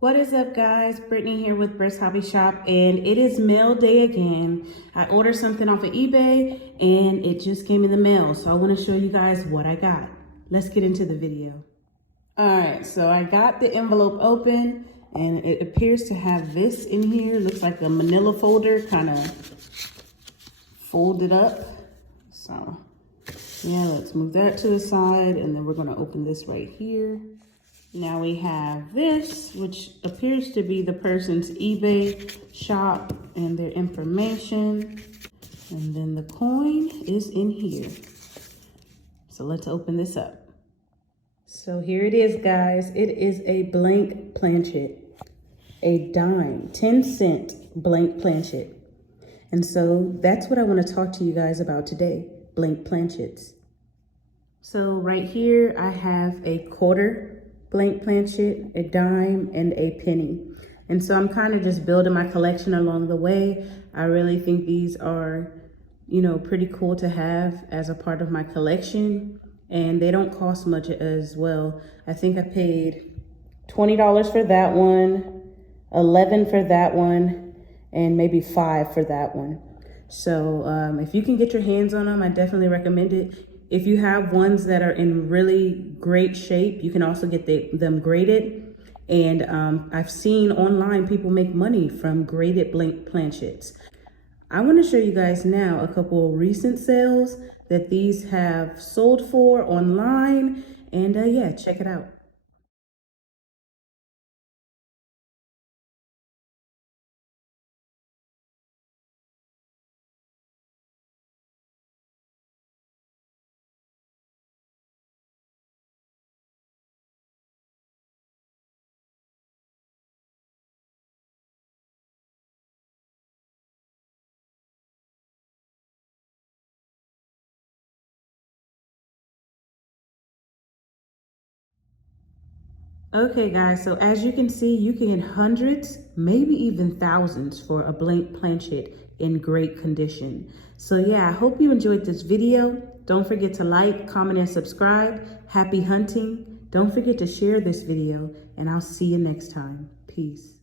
What is up, guys? Brittany here with Britt's Hobby Shop, and it is mail day again. I ordered something off of eBay and it just came in the mail, so I want to show you guys what I got. Let's get into the video. All right, so I got the envelope open and it appears to have this in here. Looks like a manila folder, kind of folded up. So yeah, let's move that to the side, and then we're going to open this right here. Now we have this, which appears to be the person's eBay shop and their information. And then the coin is in here. So let's open this up. So here it is, guys. It is a blank planchet, a dime, 10-cent blank planchet. And so that's what I want to talk to you guys about today, blank planchets. So right here, I have a quarter blank planchet, a dime, and a penny. And so I'm kind of just building my collection along the way. I really think these are, pretty cool to have as a part of my collection. And they don't cost much as well. I think I paid $20 for that one, $11 for that one, and maybe $5 for that one. So if you can get your hands on them, I definitely recommend it. If you have ones that are in really great shape, you can also get them graded. And I've seen online people make money from graded blank planchets. I want to show you guys now a couple of recent sales that these have sold for online. And yeah, check it out. Okay guys, so as you can see, you can get hundreds, maybe even thousands for a blank planchet in great condition. So yeah, I hope you enjoyed this video. Don't forget to like, comment, and subscribe. Happy hunting. Don't forget to share this video, and I'll see you next time. Peace.